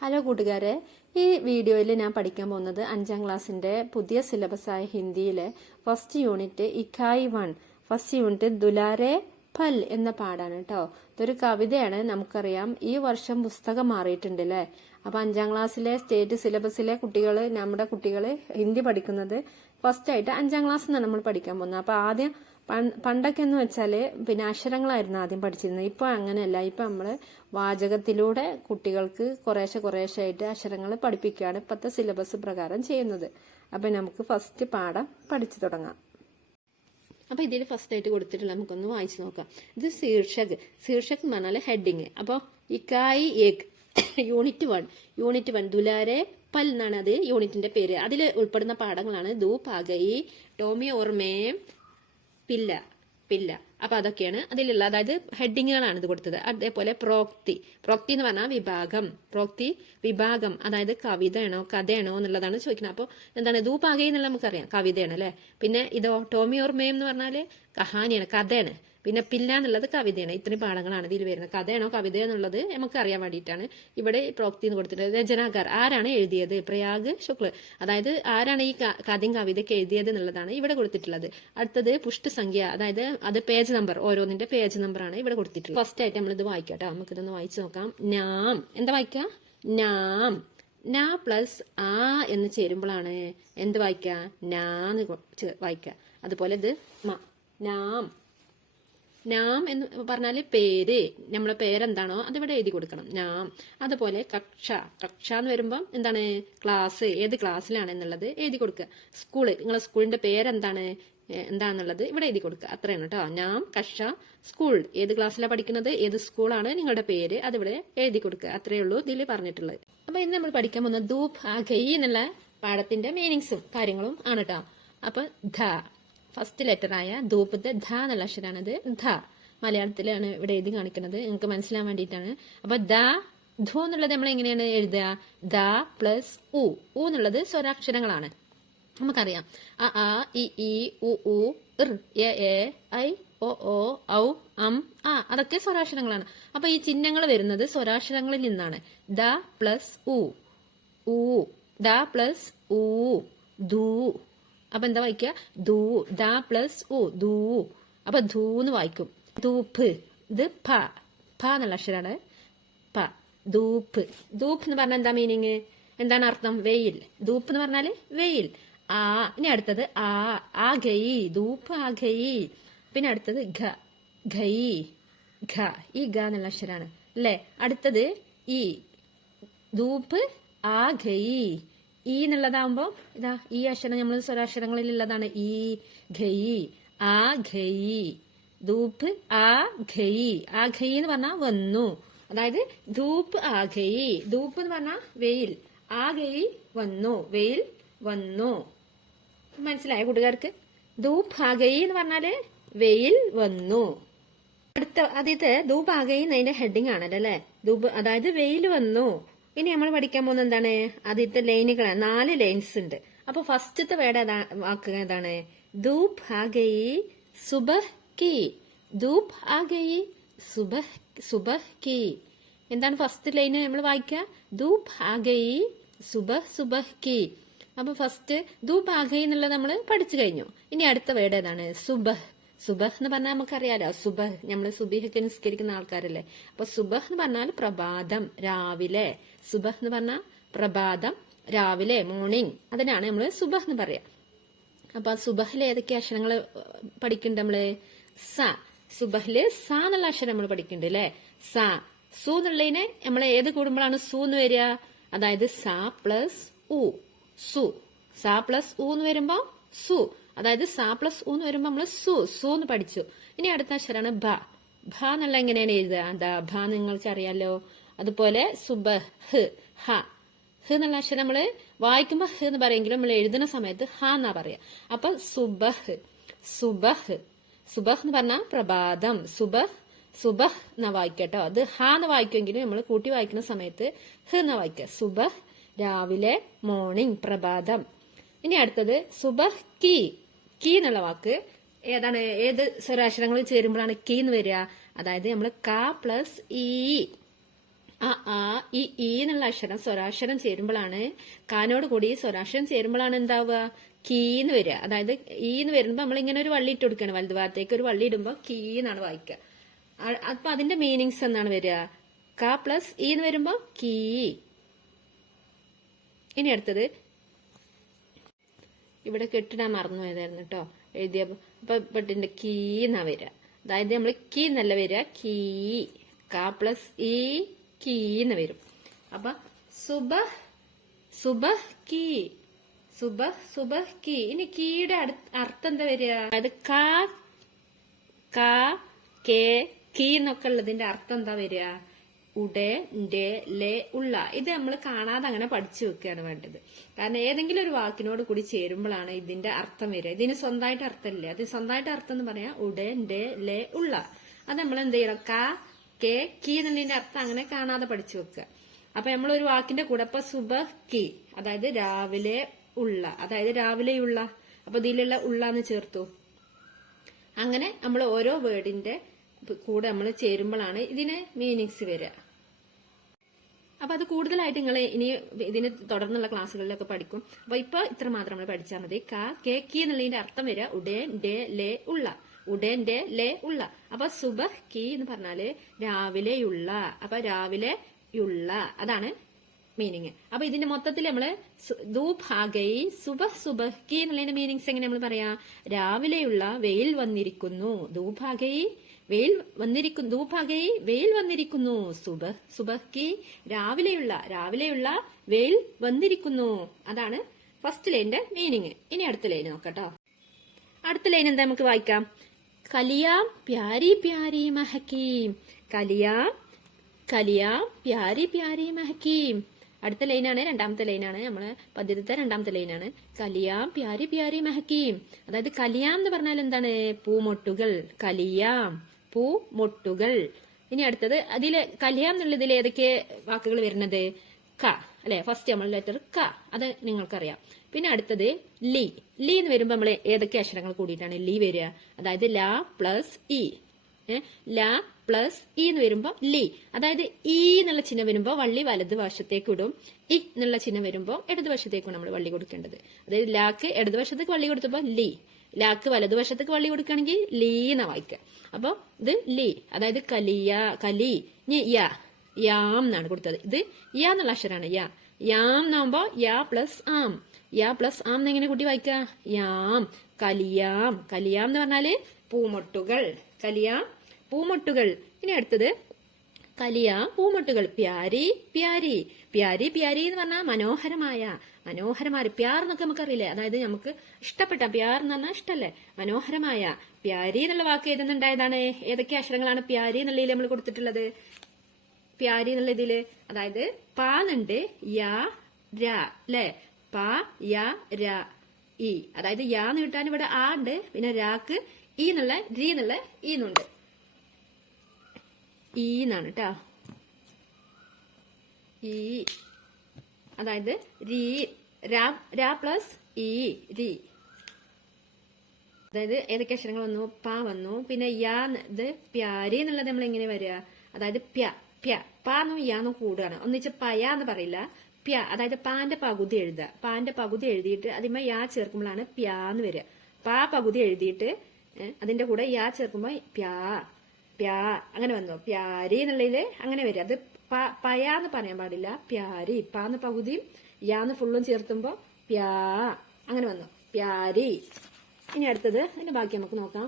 Hello കൂട്ടുകാരെ, ഈ വീഡിയോയിൽ ഞാൻ പഠിക്കാൻ പോകുന്നത് 5ാം ക്ലാസ്സിന്റെ പുതിയ സിലബസായ ഹിന്ദിയിലെ ഫസ്റ്റ് യൂണിറ്റ് ഇക്കായി 1 ഫസ്റ്റ് യൂണിറ്റ് ദുലാരെ ഫൽ എന്ന പാടാണ് കേട്ടോ. ഇതൊരു കവിതയാണ്. നമുക്കറിയാം ഈ വർഷം പുസ്തകം മാറിയിട്ടുണ്ട് അല്ലേ. അപ്പൊ 5ാം ക്ലാസ്സിലെ സ്റ്റേറ്റ് സിലബസിലെ നമ്മുടെ കുട്ടികള് ഹിന്ദി പഠിക്കുന്നത് ഫസ്റ്റ് ആയിട്ട് 5ാം ക്ലാസ്സിൽ നിന്നാണ് നമ്മൾ പഠിക്കാൻ പോകുന്നത്. അപ്പൊ ആദ്യം പണ്ടൊക്കെ എന്ന് വെച്ചാല് പിന്നെ അക്ഷരങ്ങളായിരുന്നു ആദ്യം പഠിച്ചിരുന്നത്. ഇപ്പൊ അങ്ങനെയല്ല. ഇപ്പൊ നമ്മള് വാചകത്തിലൂടെ കുട്ടികൾക്ക് കുറേശ്ശെ ആയിട്ട് അക്ഷരങ്ങൾ പഠിപ്പിക്കുകയാണ് ഇപ്പോഴത്തെ സിലബസ് പ്രകാരം ചെയ്യുന്നത്. അപ്പൊ നമുക്ക് ഫസ്റ്റ് പാഠം പഠിച്ചു തുടങ്ങാം. അപ്പൊ ഇതിൽ ഫസ്റ്റ് ആയിട്ട് കൊടുത്തിട്ടുള്ള നമുക്കൊന്ന് വായിച്ചു നോക്കാം. ഇത് ശീർഷക് എന്ന് പറഞ്ഞാൽ ഹെഡിങ്. അപ്പൊ ഇക്കായി ഏക് യൂണിറ്റ് 1 ദുലാരെ പൽ എന്നാണ് അത് യൂണിറ്റിന്റെ പേര്. അതിൽ ഉൾപ്പെടുന്ന പാഠങ്ങളാണ് ദൂ പാഗയി, ടോമി ഓർമേം, പില്ല. അപ്പൊ അതൊക്കെയാണ് അതിലുള്ള, അതായത് ഹെഡിങ്ങുകളാണ് ഇത് കൊടുത്തത്. അതേപോലെ പ്രോക്തി എന്ന് പറഞ്ഞാൽ വിഭാഗം, അതായത് കവിതയാണോ കഥയാണോ എന്നുള്ളതാണ് ചോദിക്കുന്നത്. അപ്പോൾ എന്താണ് ദൂപാകൈ എന്നുള്ള നമുക്കറിയാം, കവിതയാണ് അല്ലെ. പിന്നെ ഇതോ ടോമി ഓർ മേം എന്ന് പറഞ്ഞാല് കഹാനിയാണ്, കഥയാണ്. പിന്നെ പില്ല എന്നുള്ളത് കവിതയാണ്. ഇത്രയും പാഠങ്ങളാണ് ഇതിൽ വരുന്നത്. കഥയാണോ കവിതയോ എന്നുള്ളത് നമുക്ക് അറിയാൻ വേണ്ടിയിട്ടാണ് ഇവിടെ പ്രോക്തി എന്ന് കൊടുത്തിട്ടുള്ളത്. രചനാകാർ ആരാണ് എഴുതിയത്? പ്രയാഗ് ശുക്ല, അതായത് ആരാണ് ഈ കഥയും കവിതയ്ക്ക് എഴുതിയത് എന്നുള്ളതാണ് ഇവിടെ കൊടുത്തിട്ടുള്ളത്. അടുത്തത് പുഷ്ട് സംഖ്യ, അതായത് അത് പേജ് നമ്പർ, ഓരോന്നിന്റെ പേജ് നമ്പർ ആണ് ഇവിടെ കൊടുത്തിട്ടുള്ളത്. ഫസ്റ്റ് ആയിട്ട് നമ്മളിത് വായിക്കാം കേട്ടോ. നമുക്കിതൊന്ന് വായിച്ചു നോക്കാം. നാം എന്താ വായിക്കാം? നാം. നാ പ്ലസ് ആ എന്ന് ചേരുമ്പോഴാണ് എന്ത് വായിക്കുക? നാന്ന് വായിക്കുക. അതുപോലെ ഇത് നാം എന്ന് പറഞ്ഞാല് പേര്, നമ്മളെ പേരെന്താണോ അതിവിടെ എഴുതി കൊടുക്കണം, നാം. അതുപോലെ കക്ഷ എന്ന് വരുമ്പം എന്താണ്? ക്ലാസ്, ഏത് ക്ലാസ്സിലാണ് എന്നുള്ളത് എഴുതി കൊടുക്കുക. സ്കൂള്, നിങ്ങളെ സ്കൂളിന്റെ എന്താണെന്നുള്ളത് ഇവിടെ എഴുതി കൊടുക്കുക. അത്രയാണ് കേട്ടോ. നാം, കക്ഷ, സ്കൂൾ, ഏത് ക്ലാസ്സിലാണ് പഠിക്കുന്നത്, ഏത് സ്കൂളാണ് നിങ്ങളുടെ പേര്, അതിവിടെ എഴുതി കൊടുക്കുക. അത്രയേ ഉള്ളൂ ഇതിൽ പറഞ്ഞിട്ടുള്ളത്. അപ്പൊ ഇന്ന് നമ്മൾ പഠിക്കാൻ പോകുന്ന ധൂപ് ആഗൈ എന്നുള്ള പാഠത്തിന്റെ മീനിങ്സും കാര്യങ്ങളും ആണ് കേട്ടോ. അപ്പൊ ധ, ഫസ്റ്റ് ലെറ്റർ ആയ ധൂപത്തെ ധ എന്നുള്ള അക്ഷരാണത്. ധ മലയാളത്തിലാണ് ഇവിടെ എഴുതി കാണിക്കുന്നത്, നിങ്ങൾക്ക് മനസ്സിലാൻ വേണ്ടിയിട്ടാണ്. അപ്പൊ ധു എന്നുള്ളത് നമ്മൾ എങ്ങനെയാണ് എഴുതുക? ദ പ്ലസ് ഉ എന്നുള്ളത് സ്വരാക്ഷരങ്ങളാണ്, നമുക്കറിയാം. അ ഇ ഈ ഉ ഇർ എ ഐ ഒ ഔ അം ആ, അതൊക്കെ സ്വരാക്ഷരങ്ങളാണ്. അപ്പൊ ഈ ചിഹ്നങ്ങൾ വരുന്നത് സ്വരാക്ഷരങ്ങളിൽ നിന്നാണ്. ദ പ്ലസ് ഉ, ദ പ്ലസ് ഉ, ധൂ. അപ്പൊ എന്താ വായിക്കുക? ധൂ. ദ പ്ലസ് ഉ, ധൂ. അപ്പൊ ധൂന്ന് വായിക്കും. ധൂപ്പ്. ഇത് ഫ എന്നുള്ള അക്ഷരാണ്. പ, ധൂപ്പ്. ധൂപ്പ് എന്ന് പറഞ്ഞാൽ എന്താ മീനിങ്? എന്താണ് അർത്ഥം? വെയിൽ. ധൂപ്പ് എന്ന് പറഞ്ഞാല് വെയിൽ. ആ. ഇനി അടുത്തത് ആ ഗൈ, ധൂപ്പ് ആ ഗൈ. പിന്നെ അടുത്തത് ഘൈ, ഈ ഗ എന്നുള്ള അക്ഷരാണ് അല്ലേ. അടുത്തത് ഈ, ധൂപ്പ് ആ ഗൈ. ഈ എന്നുള്ളതാകുമ്പോ ഇതാ ഈ അക്ഷരം നമ്മൾ സ്വരാക്ഷരങ്ങളിൽ ഉള്ളതാണ്. ഈ ഘൈ, ആ ഘൈ. ധൂപ്പ് ആ ഘൈ. ആ ഘൈ എന്ന് പറഞ്ഞാൽ വന്നു, അതായത് ധൂപ്പ് ആ ഘൈ. ധൂപ്പ് എന്ന് പറഞ്ഞാൽ വെയിൽ, ആ ഘൈ വന്നു, വെയിൽ വന്നു. മനസ്സിലായ കൂട്ടുകാർക്ക്? ധൂപ്പ് ആ ഘൈ എന്ന് പറഞ്ഞാല് വെയിൽ വന്നു. ആദ്യത്തെ ധൂപ്പ് ആ ഘൈ എന്നതിന്റെ ഹെഡിങ് ആണല്ലോ അല്ലെ. ധൂപ്പ് അതായത് വെയിൽ വന്നു. ഇനി നമ്മൾ പഠിക്കാൻ പോകുന്നത് എന്താണ്? ആദ്യത്തെ ലൈനുകളാണ്. 4 ലൈൻസ് ഉണ്ട്. അപ്പൊ ഫസ്റ്റത്തെ വാക്ക് ഏതാണ്? ധൂപ് ആ ഗൈ സുബഹ് കി. ധൂപ് ആ ഗൈ സുബഹ് കി. എന്താണ് ഫസ്റ്റ് ലൈന് നമ്മൾ വായിക്കുക? ധൂപ് ആ ഗൈ സുബഹ് കി. അപ്പൊ ഫസ്റ്റ് ധൂപ് ആ ഗൈ എന്നുള്ളത് നമ്മൾ പഠിച്ചു കഴിഞ്ഞു. ഇനി അടുത്ത വേർഡ് ഏതാണ്? സുബഹ് എന്ന് പറഞ്ഞാൽ നമുക്കറിയാലോ. സുബഹ്, നമ്മള് സുബഹിക്ക് നിസ്കരിക്കുന്ന ആൾക്കാരല്ലേ. അപ്പൊ സുബഹ് എന്ന് പറഞ്ഞാൽ പ്രഭാതം, രാവിലെ. സുബഹ് എന്ന് പറഞ്ഞാൽ പ്രഭാതം, രാവിലെ, മോർണിംഗ്. അതിനാണ് നമ്മള് സുബഹ് എന്ന് പറയാ. അപ്പൊ സുബഹിലെ ഏതൊക്കെ അക്ഷരങ്ങൾ പഠിക്കുന്നുണ്ട് നമ്മള്? സ. സുബഹില് സ എന്നുള്ള അക്ഷരം നമ്മൾ പഠിക്കുന്നുണ്ട് അല്ലെ. സ. സു എന്നുള്ളതിനെ നമ്മൾ ഏത് കൂടുമ്പോഴാണ് സു എന്ന് വരിക? അതായത് സ പ്ലസ് ഉ, സു. സ പ്ലസ് ഉ എന്ന് വരുമ്പോ സു, അതായത് സ പ്ലസ് ഊന്ന് വരുമ്പോ നമ്മള് സു എന്ന് പഠിച്ചു. ഇനി അടുത്ത അക്ഷരമാണ് ഭ. എന്നുള്ള എങ്ങനെയാണ് എഴുതുക? ഭ നിങ്ങൾക്ക് അറിയാലോ. അതുപോലെ സുബഹ്, ഹ എന്നുള്ള അക്ഷരം നമ്മള് വായിക്കുമ്പോ ഹ് എന്ന് പറയുമെങ്കിലും നമ്മൾ എഴുതുന്ന സമയത്ത് ഹ എന്നാ പറയാ. അപ്പൊ സുബഹ് എന്ന് പറഞ്ഞാൽ പ്രഭാതം. സുബഹ് എന്നാ വായിക്കട്ടോ. അത് ഹ എന്ന് വായിക്കുമെങ്കിലും നമ്മൾ കൂട്ടി വായിക്കുന്ന സമയത്ത് ഹ് എന്നാ വായിക്കുക. സുബഹ് രാവിലെ, മോർണിംഗ്, പ്രഭാതം. ഇനി അടുത്തത് സുബഹ് കി എന്നുള്ള വാക്ക് ഏതാണ്? ഏത് സ്വരാക്ഷരങ്ങൾ ചേരുമ്പോഴാണ് കീ എന്ന് വരിക? അതായത് നമ്മൾ ക പ്ലസ് ഇ, ആ ആ ഈ എന്നുള്ള അക്ഷരം സ്വരാക്ഷരം ചേരുമ്പോഴാണ്, കാനോട് കൂടി സ്വരാക്ഷരം ചേരുമ്പോഴാണ് എന്താവുക, കീന്ന് വരിക. അതായത് എന്ന് വരുമ്പോ നമ്മൾ ഇങ്ങനെ ഒരു വള്ളി ഇട്ട് കൊടുക്കുകയാണ്, വലതു ഭാഗത്തേക്ക് ഒരു വള്ളി ഇടുമ്പോ കീ എന്നാണ് വായിക്കുക. അപ്പൊ അതിന്റെ മീനിങ്സ് എന്നാണ് വരിക, ക പ്ലസ് എന്ന് വരുമ്പോ കീ. ഇനി അടുത്തത് ഇവിടെ കെട്ടിടാൻ മറന്നു പോയതായിരുന്നു കേട്ടോ, എഴുതിയപ്പോ. അപ്പൊ പെട്ടിന്റെ കീ എന്നാ വരിക. അതായത് നമ്മൾ കീ എന്നല്ല വരിക, കീ. ക പ്ലസ് ഈ കീ എന്ന് വരും. അപ്പൊ സുബഹ് സുബഹ് കീ, സുബഹ് കീ. ഇനി കീയുടെ അർത്ഥം എന്താ വരിക, അതായത് ക കെ കീ എന്നൊക്കെ ഉള്ളതിന്റെ അർത്ഥം എന്താ വരിക, ഉടെ ന്റെ ലെ ഉള്ള. ഇത് നമ്മൾ കാണാതെ അങ്ങനെ പഠിച്ചു വെക്കുകയാണ് വേണ്ടത്. കാരണം ഏതെങ്കിലും ഒരു വാക്കിനോട് കൂടി ചേരുമ്പോഴാണ് ഇതിന്റെ അർത്ഥം വരിക. ഇതിന് സ്വന്തമായിട്ട് അർത്ഥമില്ല. അത് സ്വന്തമായിട്ട് അർത്ഥം എന്ന് പറയാം ഉടെ ന്റെ ലെ ഉള്ള. അത് നമ്മൾ എന്ത് ചെയ്യണം, ക കെ കീ എന്നുള്ളതിന്റെ അർത്ഥം അങ്ങനെ കാണാതെ പഠിച്ചു വെക്കുക. അപ്പൊ നമ്മൾ ഒരു വാക്കിന്റെ കൂടെ ഇപ്പൊ സുബഹ് കീ, അതായത് രാവിലെ ഉള്ള, അതായത് രാവിലെയുള്ള. അപ്പൊ ഇതിലുള്ള ഉള്ളന്ന് ചേർത്തു. അങ്ങനെ നമ്മൾ ഓരോ വേർഡിന്റെ കൂടെ നമ്മൾ ചേരുമ്പോഴാണ് ഇതിന് മീനിങ്സ് വരിക. അപ്പൊ അത് കൂടുതലായിട്ട് നിങ്ങൾ ഇനി ഇതിന് തുടർന്നുള്ള ക്ലാസ്സുകളിലൊക്കെ പഠിക്കും. അപ്പൊ ഇപ്പൊ ഇത്ര മാത്രം നമ്മൾ പഠിച്ചാൽ മതി. ക കെ കി എന്നുള്ളതിന്റെ അർത്ഥം വരിക ഉടേൻ ഡേ ലേ ഉള്ള, ഉടേൻ ഡേ ലേ ഉള്ള. അപ്പൊ സുബഹ് കി എന്ന് പറഞ്ഞാല് രാവിലെയുള്ള. അപ്പൊ രാവിലെയുള്ള, അതാണ് മീനിങ്. അപ്പൊ ഇതിന്റെ മൊത്തത്തിൽ നമ്മള് ദൂഭാഗൈ സുബഹ് കി എന്നുള്ളതിന്റെ മീനിങ്സ് എങ്ങനെ നമ്മൾ പറയാ, രാവിലെയുള്ള വെയിൽ വന്നിരിക്കുന്നു. ദൂഭാഗൈ വെയിൽ വന്നിരിക്കുന്നു, ദൂഭാഗൈ വെയിൽ വന്നിരിക്കുന്നു. സുബഹ് കി രാവിലെയുള്ള വെയിൽ വന്നിരിക്കുന്നു. അതാണ് ഫസ്റ്റ് ലൈനിന്റെ മീനിങ്. ഇനി അടുത്ത ലൈൻ നോക്കട്ടോ. അടുത്ത ലൈൻ എന്താ നമുക്ക് വായിക്കാം, കലിയാം പ്യാരി പ്യാരി മഹക്കീം. കലിയാം പ്യാരി പ്യാരി മഹക്കീം. അടുത്ത ലൈനാണ്, രണ്ടാമത്തെ ലൈനാണ്, നമ്മളെ പദ്യത്തെ രണ്ടാമത്തെ ലൈനാണ്. കലിയാം പ്യാരി പ്യാരി മഹക്കീം. അതായത് കലിയാം എന്ന് പറഞ്ഞാൽ എന്താണ്, പൂമൊട്ടുകൾ. കലിയാം പൂമൊട്ടുകൾ. ഇനി അടുത്തത് അതില് കലിയാം എന്നുള്ളതിൽ ഏതൊക്കെ വാക്കുകൾ വരുന്നത്, ക അല്ലെ, ഫസ്റ്റ് നമ്മൾ ലെറ്റർ ക, അത് നിങ്ങൾക്കറിയാം. പിന്നെ അടുത്തത് ലി എന്ന് വരുമ്പോ നമ്മൾ ഏതൊക്കെ അക്ഷരങ്ങൾ കൂടിയിട്ടാണ് ലി വരിക, അതായത് ല പ്ലസ് ഇ. ല പ്ലസ് ഇ എന്ന് വരുമ്പോ ലി. അതായത് ഇ എന്നുള്ള ചിഹ്നം വരുമ്പോ വള്ളി വലത് വശത്തേക്ക് ഇടും, ഇ എന്നുള്ള ചിഹ്നം വരുമ്പോ ഇടതുവശത്തേക്കാണ് നമ്മൾ വള്ളി കൊടുക്കേണ്ടത്. അതായത് ലാക്ക് ഇടതുവശത്തേക്ക് വള്ളി കൊടുത്തപ്പോ ലി, ലാക്ക് വലതുവശത്തേക്ക് വള്ളി കൊടുക്കുകയാണെങ്കിൽ ലീ എന്നാ വായിക്കുക. അപ്പൊ ഇത് ലി, അതായത് കലി. ഇനി യാം എന്നാണ് കൊടുത്തത്. ഇത് യാ എന്നുള്ള അക്ഷരമാണ്. യാം എന്നാകുമ്പോ യാ പ്ലസ് ആം എങ്ങനെ കൂട്ടി വായിക്കുക, യാം. കലിയാം എന്ന് പറഞ്ഞാല് പൂമൊട്ടുകൾ. കലിയാം പൂമൊട്ടുകൾ. ഇനി അടുത്തത് കലിയാം പൂമൊട്ടുകൾ. പ്യാരി എന്ന് പറഞ്ഞാൽ മനോഹരമായ. പ്യാർ എന്നൊക്കെ നമുക്കറിയില്ലേ, അതായത് നമുക്ക് ഇഷ്ടപ്പെട്ട, പ്യാർ എന്ന് പറഞ്ഞാൽ ഇഷ്ടല്ലേ, മനോഹരമായ. പ്യാരി എന്നുള്ള വാക്ക് ഏതെന്നുണ്ടായതാണ്, ഏതൊക്കെ അക്ഷരങ്ങളാണ് പ്യാരി എന്നുള്ളതിൽ നമ്മൾ കൊടുത്തിട്ടുള്ളത്, പ്യാരി എന്നുള്ള ഇതില്. അതായത് പാന്നുണ്ട്, യാ ര അല്ലെ, പ യ ര ഇ. അതായത് യാന്ന് കിട്ടാൻ ഇവിടെ ആ ഉണ്ട്, പിന്നെ രാക്ക് ഈ എന്നുള്ള രീ എന്നുള്ള ഈ എന്നുണ്ട്, ഈ എന്നാണ് കേട്ടോ, ഈ. അതായത് രാ പ്ലസ് ഈ രി. അതായത് ഏതൊക്കെ അക്ഷരങ്ങൾ വന്നു, പ വന്നു, പിന്നെ യാ. ഇത് പ്യാരി എന്നുള്ളത് നമ്മൾ എങ്ങനെ വരിക, അതായത് പാന്നും യാന്നും കൂടുകയാണ്, ഒന്നിച്ച് പയ എന്ന് പറയില്ല, പ്യ. അതായത് പാന്റെ പകുതി എഴുതുക, പാന്റെ പകുതി എഴുതിയിട്ട് അതിന്മേൽ യാ ചേർക്കുമ്പോഴാണ് പ്യാന്ന് വരിക. പകുതി എഴുതിയിട്ട് അതിന്റെ കൂടെ യാ ചേർക്കുമ്പോ പ്യാ അങ്ങനെ വന്നു, പ്യാരി എന്നുള്ളതില് അങ്ങനെ വരിക. അത് പയാന്ന് പറയാൻ പാടില്ല, പ്യാരി. പാന്ന് പകുതിയും യാന്ന് ഫുള്ളും ചേർത്തുമ്പോ പ്യാ അങ്ങനെ വന്നു, പ്യാരി. ഇനി അടുത്തത് അതിന്റെ ബാക്കി നമുക്ക് നോക്കാം.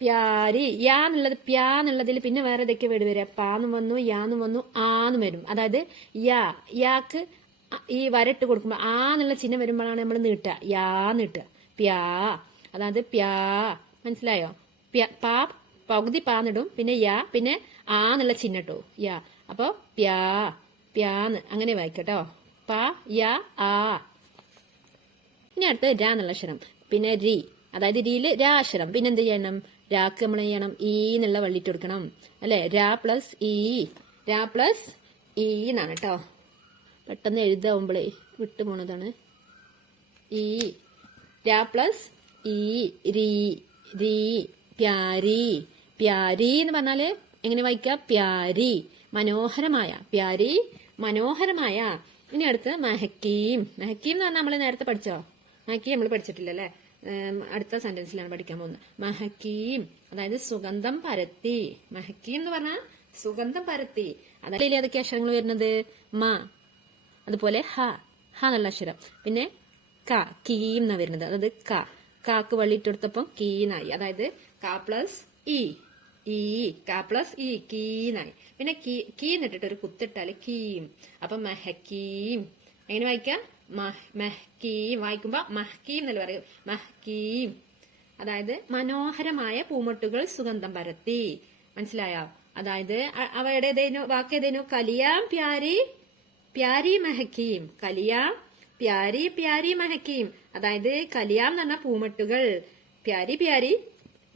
പ്യാരി യാ എന്നുള്ളത്, പ്യാ എന്നുള്ളതിൽ പിന്നെ വേറെ ഏതൊക്കെ വേർഡ് വരിക, പാന്നും വന്നു, യാന്നും വന്നു, ആന്നും വരും. അതായത് യാക്ക് ഈ വരട്ട് കൊടുക്കുമ്പോ ആ എന്നുള്ള ചിഹ്നം വരുമ്പോഴാണ് നമ്മൾ നീട്ടുക, യാ നീട്ടുക, പ്യാ. അതായത് പ്യാ, മനസ്സിലായോ, പാ പകുതി പാന്നിടും, പിന്നെ യാ, പിന്നെ ആ എന്നുള്ള ചിഹ്നം ഇട്ടു, യാ. അപ്പൊ പ്യാന്ന് അങ്ങനെ വായിക്കട്ടോ, പ യാ ആ. ഇനി അടുത്ത് രാ എന്നുള്ള അക്ഷരം, പിന്നെ രി, അതായത് രിയില് രാ അക്ഷരം. പിന്നെ എന്ത് ചെയ്യണം, രാക്ക് നമ്മൾ ചെയ്യണം ഈ എന്നുള്ള വള്ളിട്ട് കൊടുക്കണം അല്ലെ, രാ പ്ലസ് ഈ എന്നാണ് കേട്ടോ. പെട്ടെന്ന് എഴുതാവുമ്പോഴേ വിട്ടു പോണതാണ്. ഈ രാ പ്ലസ് ഈ രി പ്യാരി എന്ന് പറഞ്ഞാല് എങ്ങനെ വായിക്കുക, പ്യാരി. മനോഹരമായ, പ്യാരി മനോഹരമായ. ഇനി അടുത്ത് മഹക്കീം. മഹക്കീം എന്ന് പറഞ്ഞാൽ നമ്മൾ നേരത്തെ പഠിച്ചോ? മഹക്കീം നമ്മൾ പഠിച്ചിട്ടില്ലല്ലേ? അടുത്ത സെന്റൻസിലാണ് പഠിക്കാൻ പോകുന്നത്. മഹക്കീം അതായത് സുഗന്ധം പരത്തി. മഹക്കീം എന്ന് പറഞ്ഞാൽ സുഗന്ധം പരത്തി. അതായത് ഏതൊക്കെ അക്ഷരങ്ങൾ വരുന്നത്? മ, അതുപോലെ ഹ, ഹ എന്നുള്ള അക്ഷരം. പിന്നെ ക, കീം എന്നാ വരുന്നത്. അതായത് കാക്ക് വള്ളിയിട്ടെടുത്തപ്പം കീനായി. അതായത് ക പ്ലസ് ഇ, ക പ്ലസ് ഇ, കീനായി. പിന്നെ കീ എന്നിട്ടിട്ട് ഒരു കുത്തിട്ടാല് കീം. അപ്പൊ മഹക്കീം. എങ്ങനെ വായിക്കാം? മഹ്കീം. വായിക്കുമ്പോ മഹ്കീം എന്നല്ല പറയും, മഹ്കീം. അതായത് മനോഹരമായ പൂമൊട്ടുകൾ സുഗന്ധം പരത്തി. മനസ്സിലായോ? അതായത് അവയുടെ വാക്ക് ഏതേനു? കലിയാം പ്യാരി പ്യാരി മഹക്കീം. കലിയാം പ്യാരി പ്യാരി മഹക്കീം. അതായത് കലിയാം എന്ന് പറഞ്ഞ പൂമൊട്ടുകൾ, പ്യാരി പ്യാരി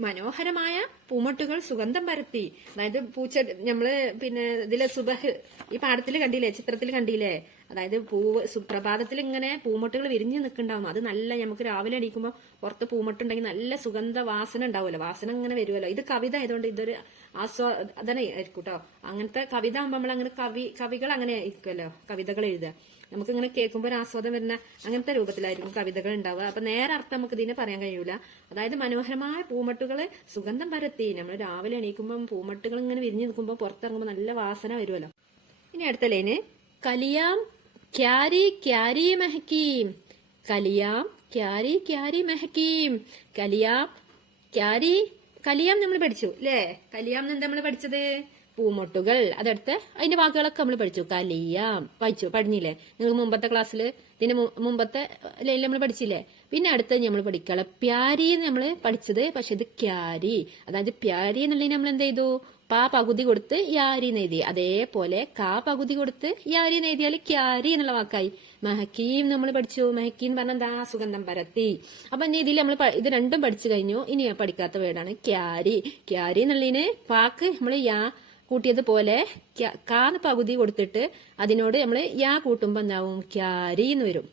മനോഹരമായ പൂമൊട്ടുകൾ സുഗന്ധം പരത്തി. അതായത് പൂച്ചെടി നമ്മള് പിന്നെ ഇതിലെ സുബഹ് ഈ പാടത്തിൽ കണ്ടില്ലേ, ചിത്രത്തിൽ കണ്ടില്ലേ? അതായത് പൂവ് സുപ്രഭാതത്തിൽ ഇങ്ങനെ പൂമൊട്ടുകൾ വിരിഞ്ഞു നിൽക്കുന്നുണ്ടാവും. അത് നല്ല നമുക്ക് രാവിലെ എണീക്കുമ്പോൾ പുറത്ത് പൂമൊട്ടുണ്ടെങ്കിൽ നല്ല സുഗന്ധ വാസന ഉണ്ടാവുമല്ലോ, വാസന ഇങ്ങനെ വരുമല്ലോ. ഇത് കവിത ആയതുകൊണ്ട് ഇതൊരു ആസ്വാദന ആയിരിക്കും കേട്ടോ. അങ്ങനത്തെ കവിത ആകുമ്പോൾ നമ്മൾ അങ്ങനെ കവികൾ അങ്ങനെ ആയിരിക്കുമല്ലോ കവിതകൾ എഴുതുക. നമുക്ക് ഇങ്ങനെ കേൾക്കുമ്പോൾ ഒരു ആസ്വാദം വരുന്ന അങ്ങനത്തെ രൂപത്തിലായിരിക്കും കവിതകൾ ഉണ്ടാവുക. അപ്പൊ നേരെ അർത്ഥം നമുക്ക് ഇതിനെ പറയാൻ കഴിയൂല. അതായത് മനോഹരമായ പൂമൊട്ടുകൾ സുഗന്ധം പരത്തി. നമ്മൾ രാവിലെ എണീക്കുമ്പോൾ പൂമൊട്ടുകൾ ഇങ്ങനെ വിരിഞ്ഞു നിൽക്കുമ്പോൾ പുറത്തിറങ്ങുമ്പോൾ നല്ല വാസന വരുമല്ലോ. ഇനി അടുത്ത ലൈന് കലിയാം ക്യാരി ക്യാരി മഹക്കീം. കലിയാം ക്യാരി ക്യാരി മഹക്കീം. കലിയാം ക്യാരി, കലിയാം നമ്മൾ പഠിച്ചു അല്ലേ? കലിയാം എന്താ നമ്മൾ പഠിച്ചത്? പൂമൊട്ടുകൾ. അതെടുത്ത് അതിന്റെ വാക്കുകളൊക്കെ നമ്മൾ പഠിച്ചു. കലിയാം പഠിഞ്ഞില്ലേ നിങ്ങൾക്ക് മുമ്പത്തെ ക്ലാസ്സിൽ? ഇതിന് മുമ്പത്തെ ലൈനിൽ നമ്മൾ പഠിച്ചില്ലേ? പിന്നെ അടുത്ത് നമ്മൾ പഠിക്കള പ്യാരി നമ്മൾ പഠിച്ചത്. പക്ഷെ ഇത് ക്യാരി. അതായത് പ്യാരി എന്നുള്ളതിന് നമ്മൾ എന്ത് ചെയ്തു? പാ പകുതി കൊടുത്ത് യാരി എഴുതി. അതേപോലെ കാ പകുതി കൊടുത്ത് യാരി എഴുതിയാൽ ക്യാരി എന്നുള്ള വാക്കായി. മഹക്കീം നമ്മൾ പഠിച്ചു. മഹക്കീം എന്ന് പറഞ്ഞാൽ എന്താ? സുഗന്ധം പരത്തി. അപ്പൊ ഇനി ഇതിൽ നമ്മൾ ഇത് രണ്ടും പഠിച്ചു കഴിഞ്ഞു. ഇനി പഠിക്കാത്ത വേർഡാണ് ക്യാരി. ക്യാരി എന്നുള്ളതിന് പാക്ക് നമ്മൾ യാ കൂട്ടിയതുപോലെ കാന്ന് പകുതി കൊടുത്തിട്ട് അതിനോട് നമ്മൾ യാ കൂട്ടുമ്പോ എന്താവും? ക്യാരി എന്ന് വരും.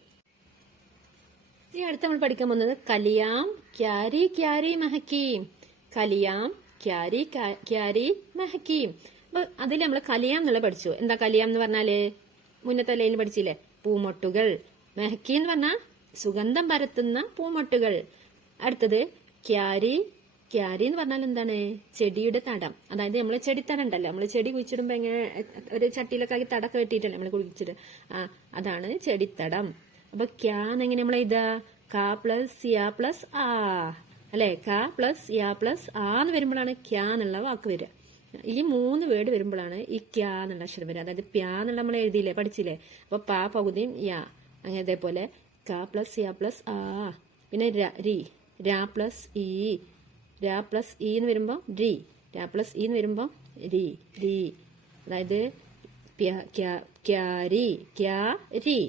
ഇനി അടുത്ത് നമ്മൾ പഠിക്കാൻ പോകുന്നത് കലിയാം ക്യാരി ക്യാരി മഹക്കീം. കലിയാം ക്യാരി ക്യാരി മഹക്കീം. അപ്പൊ അതിൽ നമ്മൾ കലിയാം എന്നുള്ള പഠിച്ചു. എന്താ കലിയാം എന്ന് പറഞ്ഞാല്? മുന്നത്തെ ലൈനിൽ പഠിച്ചില്ലേ? പൂമൊട്ടുകൾ. മെഹക്കീം എന്ന് പറഞ്ഞാൽ സുഗന്ധം പരത്തുന്ന പൂമൊട്ടുകൾ. അടുത്തത് ക്യാരി. ക്യാരി എന്ന് പറഞ്ഞാൽ എന്താണ്? ചെടിയുടെ തടം. അതായത് നമ്മള് ചെടിത്തടം ഉണ്ടല്ലോ, നമ്മള് ചെടി കുഴിച്ചിടുമ്പോ എങ്ങനെ ഒരു ചട്ടിയിലൊക്കെ ആക്കി തടക്കെ വെട്ടിയിട്ടല്ലേ നമ്മള് കുഴിച്ചിട്ട്, അതാണ് ചെടിത്തടം. അപ്പൊ ക്യാന്ന് നമ്മൾ എഴുതാ? ക പ്ലസ് യാ പ്ലസ് ആ അല്ലെ? ക പ്ലസ് യാ പ്ലസ് ആ എന്ന് വരുമ്പോഴാണ് ക്യാ എന്നുള്ള വാക്ക് വരിക. ഈ 3 വേർഡ് വരുമ്പോഴാണ് ഈ ക്യാ എന്നുള്ള അക്ഷരം വരിക. അതായത് പ്യാ എന്നുള്ള നമ്മൾ എഴുതിയില്ലേ, പഠിച്ചില്ലേ? അപ്പൊ പാ പകുതിയും യാ. അങ്ങനെ അതേപോലെ ക പ്ലസ് യാ പ്ലസ് ആ. പിന്നെ രി, രാ പ്ലസ് ഈ, രാ പ്ലസ് ഇ എന്ന് വരുമ്പോ രി, രാ പ്ലസ് ഇ എന്ന് വരുമ്പോ രി, രി. അതായത് ക്യാരി ക്യാരി.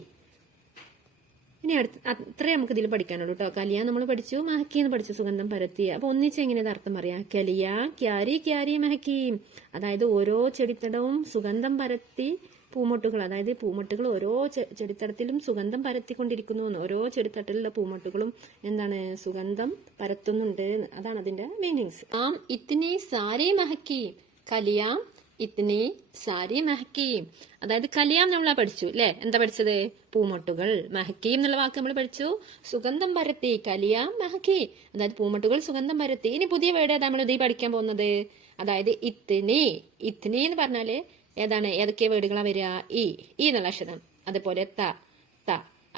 ഇനി അത്രേ നമുക്ക് ഇതിൽ പഠിക്കാനുള്ളൂ കേട്ടോ. കലിയ നമ്മൾ പഠിച്ചു, മഹക്കീന്ന് പഠിച്ചു, സുഗന്ധം പരത്തി. അപ്പൊ ഒന്നിച്ച് എങ്ങനെയത് അർത്ഥം പറയാം? കലിയ ക്യാരി ക്യാരി മഹക്കീം. അതായത് ഓരോ ചെടിത്തടവും സുഗന്ധം പരത്തി പൂമൊട്ടുകൾ. അതായത് പൂമൊട്ടുകൾ ഓരോ ചെടിത്തടത്തിലും സുഗന്ധം പരത്തിക്കൊണ്ടിരിക്കുന്നു. ഓരോ ചെടിത്തട്ടിലുള്ള പൂമൊട്ടുകളും എന്താണ്? സുഗന്ധം പരത്തുന്നുണ്ട്. അതാണ് അതിന്റെ മീനിങ്സ്. ആം ഇത്തിനി സാരി മഹക്കീം. കലിയാം ഇത്തിനി സാരി മഹക്കീം. അതായത് കലിയാം നമ്മളാ പഠിച്ചു അല്ലെ? എന്താ പഠിച്ചത്? പൂമൊട്ടുകൾ. മഹക്കീം എന്നുള്ള വാക്ക് നമ്മൾ പഠിച്ചു, സുഗന്ധം പരത്തി. കലിയാം മഹക്കീം. അതായത് പൂമൊട്ടുകൾ സുഗന്ധം പരത്തി. ഇനി പുതിയ വേർഡ് ഏതാ നമ്മൾ ഇത് പഠിക്കാൻ പോകുന്നത്? അതായത് ഇത്തിനി. ഇത്തിനി എന്ന് പറഞ്ഞാല് ഏതാണ്? ഏതൊക്കെ വേർഡുകളാ വരിക? ഈ എന്നുള്ള അക്ഷരം. അതുപോലെ ത,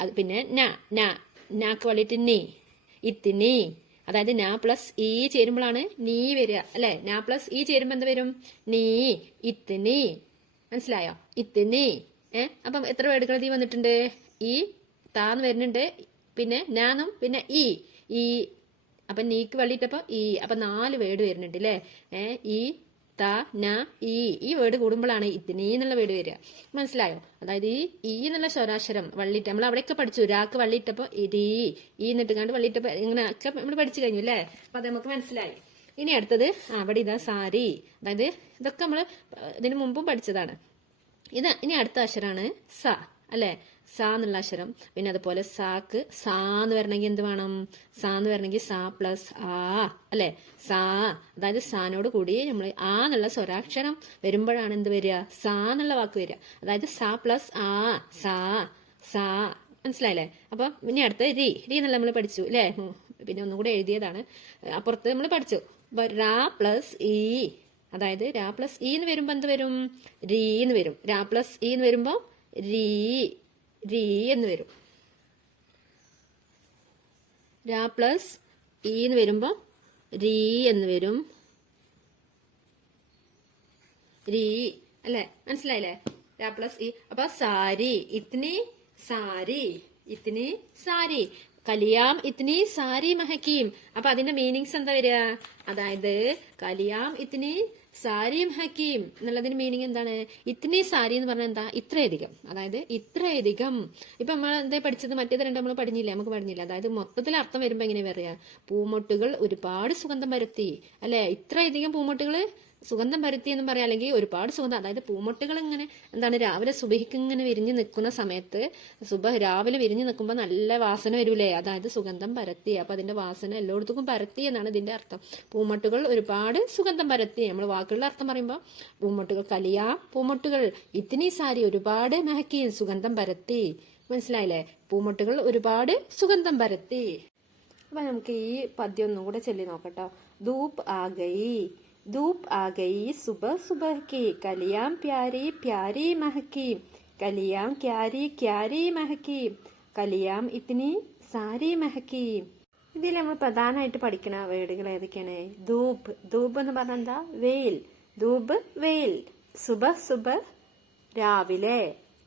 അത് പിന്നെ നാക്ക് വേണ്ടിട്ട് നീ. ഇത്തിനി. അതായത് നാ പ്ലസ് ഈ ചേരുമ്പോഴാണ് നീ വരിക അല്ലെ? നാ പ്ലസ് ഈ ചേരുമ്പോ എന്ത് വരും? നീ. ഇത്തിനി. മനസ്സിലായോ? ഇത്തിനി. അപ്പം എത്ര വേർഡുകൾ ഇതിൽ വന്നിട്ടുണ്ട്? ഈ താന്ന് വരുന്നുണ്ട്, പിന്നെ നാന്നും പിന്നെ ഈ. അപ്പൊ നീക്ക് വള്ളിയിട്ടപ്പോ ഈ. അപ്പൊ 4 വേർഡ് വരുന്നുണ്ട് അല്ലെ? ഈ ത ന ഈ വേർഡ് കൂടുമ്പോഴാണ് ഇത്തിനി എന്നുള്ള വേർഡ് വരിക. മനസ്സിലായോ? അതായത് ഈ എന്നുള്ള സ്വരാക്ഷരം വള്ളിയിട്ട് നമ്മൾ അവിടെയൊക്കെ പഠിച്ചു. രാക്ക് വള്ളിയിട്ടപ്പോ ഈ എന്നിട്ട് കണ്ട് വള്ളിയിട്ടപ്പോ ഇങ്ങനെ ഒക്കെ നമ്മൾ പഠിച്ചു കഴിഞ്ഞു അല്ലേ? അപ്പൊ അത് നമുക്ക് മനസ്സിലായി. ഇനി അടുത്തത് അവിടെ ഇതാ സാരി. അതായത് ഇതൊക്കെ നമ്മൾ ഇതിനു മുമ്പും പഠിച്ചതാണ്. ഇനി അടുത്ത അക്ഷരമാണ് സ അല്ലെ, സാ എന്നുള്ള അക്ഷരം. പിന്നെ അതുപോലെ സാക്ക് സാ എന്ന് വരണമെങ്കിൽ എന്ത് വേണം? സാ എന്ന് വരണമെങ്കിൽ സാ പ്ലസ് ആ അല്ലെ, സാ. അതായത് സാനോട് കൂടി നമ്മൾ ആ എന്നുള്ള സ്വരാക്ഷരം വരുമ്പോഴാണ് എന്ത് വരിക? സാ എന്നുള്ള വാക്ക് വരിക. അതായത് സാ പ്ലസ് ആ, സാ സാ. മനസ്സിലായില്ലേ? അപ്പൊ ഇനി അടുത്ത രി എന്നുള്ള നമ്മൾ പഠിച്ചു അല്ലെ. പിന്നെ ഒന്നും കൂടെ എഴുതിയതാണ്, അപ്പുറത്ത് നമ്മൾ പഠിച്ചു. രാ പ്ലസ് ഇ, അതായത് രാ പ്ലസ് ഇ എന്ന് വരുമ്പോ എന്ത് വരും? രീ എന്ന് വരും. രാ പ്ലസ് ഇ എന്ന് വരുമ്പോ രീ രീ എന്ന് വരും. രാ പ്ലസ് ഇ എന്ന് വരുമ്പോ രീ എന്ന് വരും. രീ അല്ലെ, മനസ്സിലായില്ലേ? രാ പ്ലസ് ഇ. അപ്പൊ സാരി, ഇത്നി സാരി, ഇത്നി സാരി. കലിയാം ഇത്നി സാരി മഹക്കീം. അപ്പൊ അതിന്റെ മീനിങ്സ് എന്താ വരിക? അതായത് കലിയാം ഇത്നി സാരി മഹക്കീം എന്നുള്ളതിന്റെ മീനിങ് എന്താണ്? ഇത്നി സാരി എന്ന് പറഞ്ഞാൽ എന്താ? ഇത്രയധികം. അതായത് ഇത്രയധികം. ഇപ്പൊ നമ്മൾ എന്താ പഠിച്ചത്? മറ്റേത് രണ്ടും നമ്മൾ പഠിഞ്ഞില്ല, നമുക്ക് പഠിഞ്ഞില്ല. അതായത് മൊത്തത്തിൽ അർത്ഥം വരുമ്പോ എങ്ങനെ പറയാ? പൂമൊട്ടുകൾ ഒരുപാട് സുഗന്ധം പരത്തി അല്ലെ, ഇത്രയധികം പൂമൊട്ടുകൾ സുഗന്ധം പരത്തി എന്നും പറയാം. അല്ലെങ്കിൽ ഒരുപാട് സുഗന്ധം, അതായത് പൂമൊട്ടുകൾ ഇങ്ങനെ എന്താണ് രാവിലെ സുബഹിക്ക് ഇങ്ങനെ വിരിഞ്ഞു നിൽക്കുന്ന സമയത്ത്, രാവിലെ വിരിഞ്ഞു നിൽക്കുമ്പോൾ നല്ല വാസന വരൂലേ? അതായത് സുഗന്ധം പരത്തി. അപ്പൊ അതിന്റെ വാസന എല്ലായിടത്തും പരത്തി എന്നാണ് ഇതിന്റെ അർത്ഥം. പൂമൊട്ടുകൾ ഒരുപാട് സുഗന്ധം പരത്തി. നമ്മൾ വാക്കുകളുടെ അർത്ഥം പറയുമ്പോൾ പൂമൊട്ടുകൾ കലിയാ, പൂമൊട്ടുകൾ ഇത്തിനി സാരി ഒരുപാട് മഹക്കി, സുഗന്ധം പരത്തി. മനസ്സിലായില്ലേ? പൂമൊട്ടുകൾ ഒരുപാട് സുഗന്ധം പരത്തി. അപ്പൊ നമുക്ക് ഈ പദ്യം ഒന്നും കൂടെ ചൊല്ലി നോക്കട്ടോ. ധൂപ് ആ ഗയി, धूप आ गई सुबह सुबह की, कलियां प्यारी प्यारी महकी, कलियां क्यारी क्यारी महकी, कलियां इतनी सारी महकी. ഇതിൽ നമ്മൾ പ്രധാനമായിട്ട് പഠിക്കുന്ന വേർഡുകൾ ഏതൊക്കെയാണ്? ധൂപ്, ധൂപ് എന്ന് പറഞ്ഞാൽ എന്താ? വെയിൽ, ധൂപ് വെയിൽ. സുബ സുബ രാവിലെ,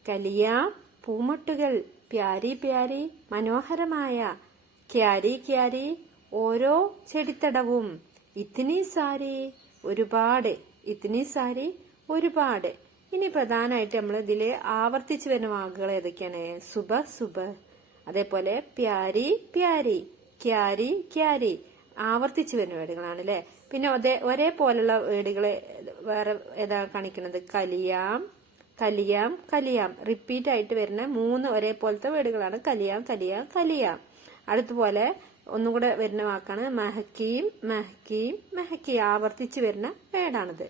കലിയാ പൂമൊട്ടുകൾ, പ്യാരി പ്യാരി മനോഹരമായ, ക്യാരി ക്യാരി ഓരോ ചെടിത്തടവും, ഇത്തിനി സാരി ഒരുപാട്, ഇത്തിനി സാരി ഒരുപാട്. ഇനി പ്രധാനമായിട്ട് നമ്മൾ ഇതിൽ ആവർത്തിച്ചു വരുന്ന വാക്കുകൾ ഏതൊക്കെയാണ്? സുബ സുബ, അതേപോലെ പ്യാരി പ്യാരി, ക്യാരി ക്യാരി ആവർത്തിച്ചു വരുന്ന വേർഡുകളാണ് അല്ലെ. പിന്നെ ഒരേപോലുള്ള വേർഡുകൾ വേറെ ഏതാ കാണിക്കുന്നത്? കലിയാം കലിയാം കലിയാം. റിപ്പീറ്റ് ആയിട്ട് വരുന്ന 3 ഒരേപോലത്തെ വേർഡുകളാണ് കലിയാം കലിയാം കലിയാം. അടുത്തുപോലെ ഒന്നും കൂടെ വരുന്ന വാക്കാണ് മഹക്കീം മഹക്കീം മഹക്കി. ആവർത്തിച്ച് വരുന്ന വേർഡാണിത്.